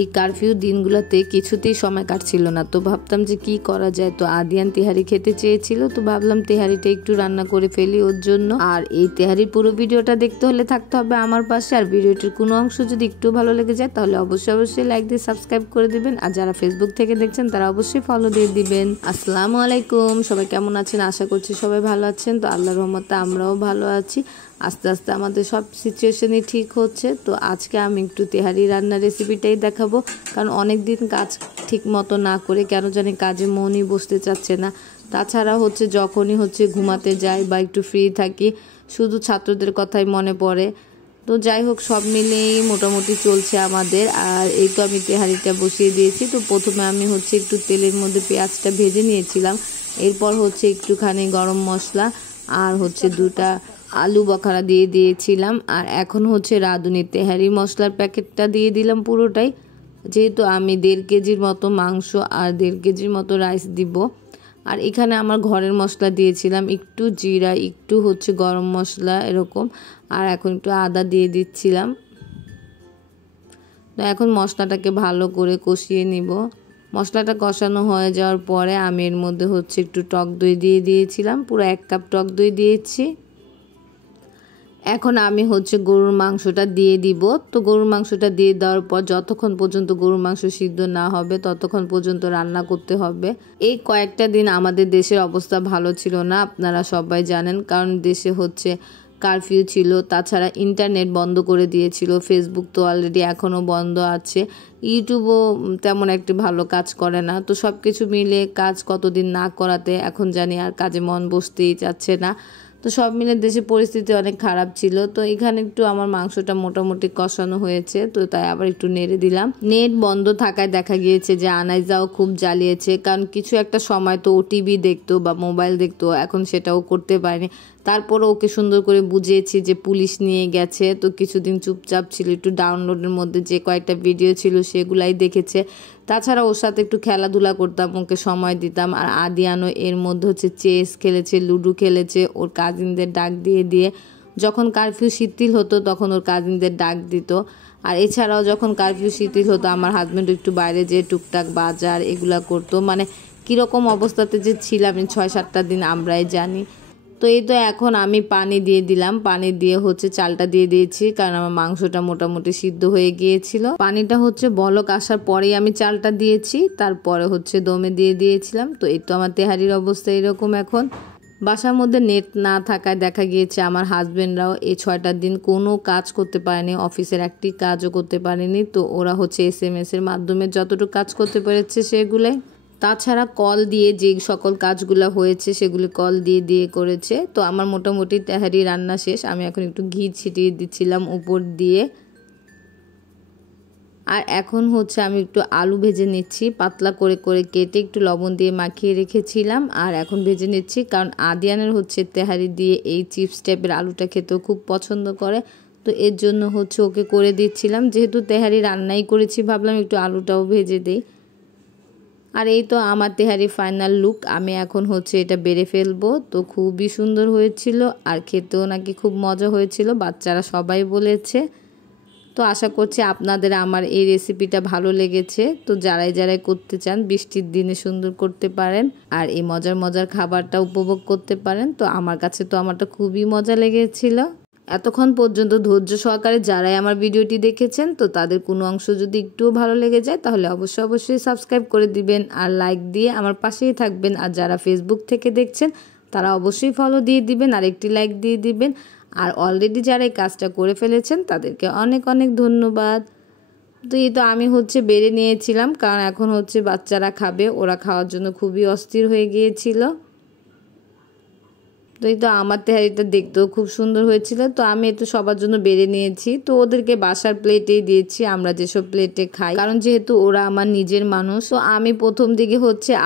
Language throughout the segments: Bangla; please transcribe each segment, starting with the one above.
এই কারফিউ দিনগুলোতে কিছুতেই সময় কাটছিল না, তো ভাবতাম যে কি করা যায়। তো আদিয়ান তেহারি খেতে চেয়েছিল, তো ভাবলাম তেহারিটা একটু রান্না করে ফেলি ওর জন্য। আর এই তেহারির পুরো ভিডিওটা দেখতে হলে থাকতে হবে আমার পাশে। আর ভিডিওটির কোনো অংশ যদি একটু ভালো লেগে যায় তাহলে অবশ্যই লাইক দিয়ে সাবস্ক্রাইব করে দিবেন। আর যারা ফেসবুক থেকে দেখছেন তারা অবশ্যই ফলো দিয়ে দিবেন। আসসালামু আলাইকুম, সবাই কেমন আছেন? আশা করছি সবাই ভালো আছেন। তো আল্লাহর রহমতে আমরাও ভালো আছি। আস্তে আস্তে আমাদের সব সিচুয়েশনই ঠিক হচ্ছে। তো আজকে আমি একটু তেহারি রান্নার রেসিপিটাই দেখাবো, কারণ অনেক দিন কাজ ঠিক মতো না করে কেন জানি কাজে মনই বসতে চাচ্ছে না। তাছাড়া যখনই ঘুমাতে যাই বা একটু ফ্রি থাকি শুধু ছাত্রদের কথাই মনে পড়ে। তো যাই হোক, সব মিলেই মোটামুটি চলছে আমাদের। আর এই তো আমি তেহারিটা বসিয়ে দিয়েছি। তো প্রথমে আমি একটু তেলের মধ্যে পেঁয়াজটা ভেজে নিয়েছিলাম। এরপর একটুখানি গরম মশলা আর দুটা আলু বখারা দিয়ে দিয়েছিলাম। আর এখন রাঁধুনি তেহারি মশলার প্যাকেটটা দিয়ে দিলাম পুরোটাই, যেহেতু আমি 1.5 কেজির মতো মাংস আর 1.5 কেজির মতো রাইস দিব। আর এখানে আমার ঘরের মশলা দিয়েছিলাম, একটু জিরা, একটু গরম মশলা এরকম, আর এখন একটু আদা দিয়ে দিচ্ছিলাম। তো এখন মশলাটাকে ভালো করে কষিয়ে নিব। মশলাটা কষানো হয়ে যাওয়ার পরে আমি এর মধ্যে একটু টক দই দিয়ে দিয়েছিলাম, পুরো 1 কাপ টক দই দিয়েছি। এখন আমি গরুর মাংসটা দিয়ে দিব। তো গরুর মাংসটা দিয়ে দেওয়ার পর যতক্ষণ পর্যন্ত গরুর মাংস সিদ্ধ না হবে ততক্ষণ পর্যন্ত রান্না করতে হবে। এই কয়েকটা দিন আমাদের দেশের অবস্থা ভালো ছিল না, আপনারা সবাই জানেন, কারণ দেশে কারফিউ ছিল। তাছাড়া ইন্টারনেট বন্ধ করে দিয়েছিল, ফেসবুক তো অলরেডি এখনও বন্ধ আছে, ইউটিউবও তেমন একটি ভালো কাজ করে না। তো সব কিছু মিলে কাজ কতদিন না করাতে এখন জানি আর কাজে মন বসতেই চাচ্ছে না। তো সব মিলে দেশের পরিস্থিতি অনেক খারাপ ছিল। তো এখানে একটু আমার মাংসটা মোটামুটি কষানো হয়েছে, তো তাই আবার একটু নেড়ে দিলাম। নেট বন্ধ থাকায় দেখা গিয়েছে যে আনাইজাও খুব জ্বালিয়েছে, কারণ কিছু একটা সময় তো ও টিভি দেখতো বা মোবাইল দেখতো, এখন সেটাও করতে পারেনি। তারপরে ওকে সুন্দর করে বুঝিয়েছি যে পুলিশ নিয়ে গেছে। তো কিছুদিন চুপচাপ ছিল, একটু ডাউনলোডের মধ্যে যে কয়েকটা ভিডিও ছিল সেগুলাই দেখেছে। তাছাড়া ওর সাথে একটু খেলাধুলা করতাম, ওকে সময় দিতাম। আর আদিয়ানও এর মধ্যে চেস খেলেছে, লুডো খেলেছে ওর কাজিনদের ডাক দিয়ে দিয়ে। যখন কারফিউ শিথিল হতো তখন ওর কাজিনদের ডাক দিত। আর এছাড়াও যখন কারফিউ শিথিল হতো আমার হাজব্যান্ড একটু বাইরে যেয়ে টুকটাক বাজার এগুলা করতো। মানে কীরকম অবস্থাতে যে ছিলাম 6-7টা দিন আমরাই জানি। তো এই তো এখন আমি পানি দিয়ে দিলাম, পানি দিয়ে চালটা দিয়ে দিয়েছি, কারণ আমার মাংসটা মোটামুটি সিদ্ধ হয়ে গিয়েছিল। পানিটা বলক আসার পরেই আমি চালটা দিয়েছি, তারপরে দমে দিয়ে দিয়েছিলাম। তো এই তো আমার তেহারির অবস্থা এরকম। এখন বাসার মধ্যে নেট না থাকায় দেখা গিয়েছে আমার হাজবেন্ডরাও এই 6টা দিন কোনো কাজ করতে পারেনি, অফিসের একটি কাজও করতে পারেনি। তো ওরা SMS এর মাধ্যমে যতটুকু কাজ করতে পেরেছে সেগুলাই, তাছাড়া কল দিয়ে যে সকল কাজগুলো হয়েছে সেগুলি কল দিয়ে দিয়ে করেছে। তো আমার মোটামুটি তেহারি রান্না শেষ। আমি এখন একটু ঘি ছিটিয়ে দিচ্ছিলাম উপর দিয়ে। আর এখন আমি একটু আলু ভেজে নিচ্ছি, পাতলা করে করে কেটে একটু লবণ দিয়ে মাখিয়ে রেখেছিলাম। আর এখন ভেজে নিচ্ছি, কারণ আদিয়ানের তেহারি দিয়ে এই চিপস টাইপের আলুটা খেতেও খুব পছন্দ করে। তো এর জন্য ওকে করে দিচ্ছিলাম, যেহেতু তেহারি রান্নাই করেছি ভাবলাম একটু আলুটাও ভেজে দেই। আর এই তো আমার তেহারি ফাইনাল লুক। আমি এখন এটা বেড়ে ফেলবো। তো খুবই সুন্দর হয়েছিল, আর খেতেও নাকি খুব মজা হয়েছিল, বাচ্চারা সবাই বলেছে। তো আশা করছি আপনাদের আমার এই রেসিপিটা ভালো লেগেছে। তো যারাই করতে চান বৃষ্টির দিনে সুন্দর করতে পারেন, আর এই মজার খাবারটা উপভোগ করতে পারেন। তো আমার কাছে তো আমারটা খুবই মজা লেগেছিল। এতক্ষণ পর্যন্ত ধৈর্য সহকারে যারাই আমার ভিডিওটি দেখেছেন, তো তাদের কোনো অংশ যদি একটুও ভালো লেগে যায় তাহলে অবশ্যই সাবস্ক্রাইব করে দিবেন আর লাইক দিয়ে আমার পাশেই থাকবেন। আর যারা ফেসবুক থেকে দেখছেন তারা অবশ্যই ফলো দিয়ে দিবেন আর একটি লাইক দিয়ে দিবেন। আর অলরেডি যারা এই কাজটা করে ফেলেছেন তাদেরকে অনেক অনেক ধন্যবাদ। তো এই তো আমি বেড়ে নিয়েছিলাম, কারণ এখন বাচ্চারা খাবে, ওরা খাওয়ার জন্য খুবই অস্থির হয়ে গিয়েছিল। তো এই তো আমার তেহারিটা দেখতেও খুব সুন্দর হয়েছিল। তো আমি একটু সবার জন্য বেড়ে নিয়েছি, তো ওদেরকে বাসার প্লেটেই দিয়েছি, আমরা যেসব প্লেটে খাই, কারণ যেহেতু ওরা আমার নিজের মানুষ। তো আমি প্রথম দিকে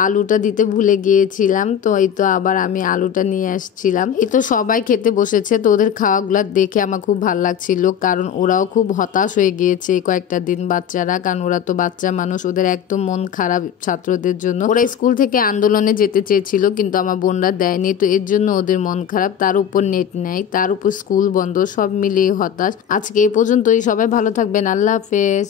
আলুটা দিতে ভুলে গিয়েছিলাম। তো এই তো আবার আমি আলুটা নিয়ে আসছিলাম। এই তো সবাই খেতে বসেছে। তো ওদের খাওয়াগুলো দেখে আমার খুব ভালো লাগছিল, কারণ ওরাও খুব হতাশ হয়ে গিয়েছে এই কয়েকটা দিন বাচ্চারা, কারণ ওরা তো বাচ্চা মানুষ, ওদের একদম মন খারাপ ছাত্রদের জন্য। ওরা স্কুল থেকে আন্দোলনে যেতে চেয়েছিল কিন্তু আমার বোনরা দেয়নি, তো এর জন্য ওদের মন খারাপ। তার উপর নেট নেই, তার উপর স্কুল বন্ধ, সব মিলিয়ে হতাশ। আজকে এই পর্যন্তই, সবাই ভালো থাকবেন, আল্লাহ হাফেজ।